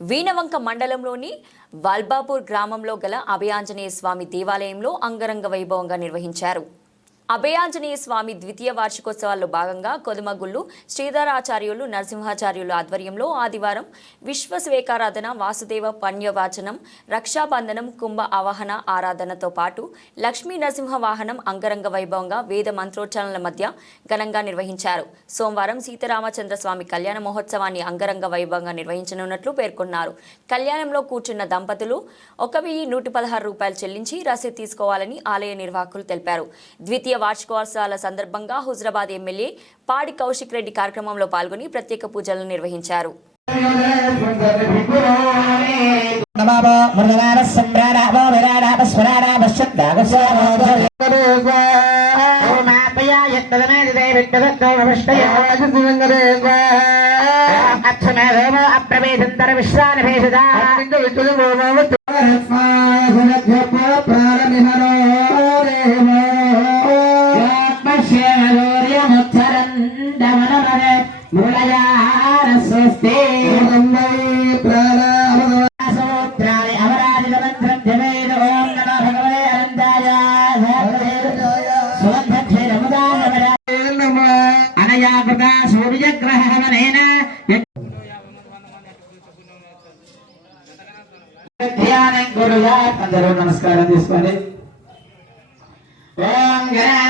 వీణవంక మండలంలోని వల్బాపూర్ గ్రామంలో గల అభయాంజనేయ స్వామి దేవాలయంలో అంగరంగ వైభవంగా నిర్వహించారు. అభయాంజనేయ స్వామి ద్వితీయ వార్షికోత్సవాల్లో భాగంగా కొదుమగుళ్ళు శ్రీధరాచార్యులు నరసింహాచార్యులు ఆధ్వర్యంలో ఆదివారం విశ్వస్వేకారాధన వాసుదేవ పణ్యవాచనం రక్షాబంధనం కుంభ అవహన ఆరాధనతో పాటు లక్ష్మీ నరసింహ వాహనం అంగరంగ వైభవంగా వేద మంత్రోచ్చారణల మధ్య ఘనంగా నిర్వహించారు. సోమవారం సీతారామచంద్ర స్వామి కళ్యాణ మహోత్సవాన్ని అంగరంగ వైభవంగా నిర్వహించనున్నట్లు పేర్కొన్నారు. కళ్యాణంలో కూర్చున్న దంపతులు ఒక వెయ్యి నూట పదహారు రూపాయలు చెల్లించి రసీదు తీసుకోవాలని ఆలయ నిర్వాహకులు తెలిపారు. ద్వితీయ వార్షికోత్సవాల సందర్భంగా హుజరాబాద్ ఎమ్మెల్యే పాడి కౌశిక్ రెడ్డి కార్యక్రమంలో పాల్గొని ప్రత్యేక పూజలను నిర్వహించారు. అప్రవేశంతర విశ్రాన భేషదా స్వస్తి సముద్రాన్ని అవరాజిత మంత్రం జవేద ఓం నమో భగవతే అనంతాయ. సుగంధక్షీరముదాగమర అనయా ధ్యానం గురుగా అందరూ నమస్కారం తీసుకోండి ఓం గణ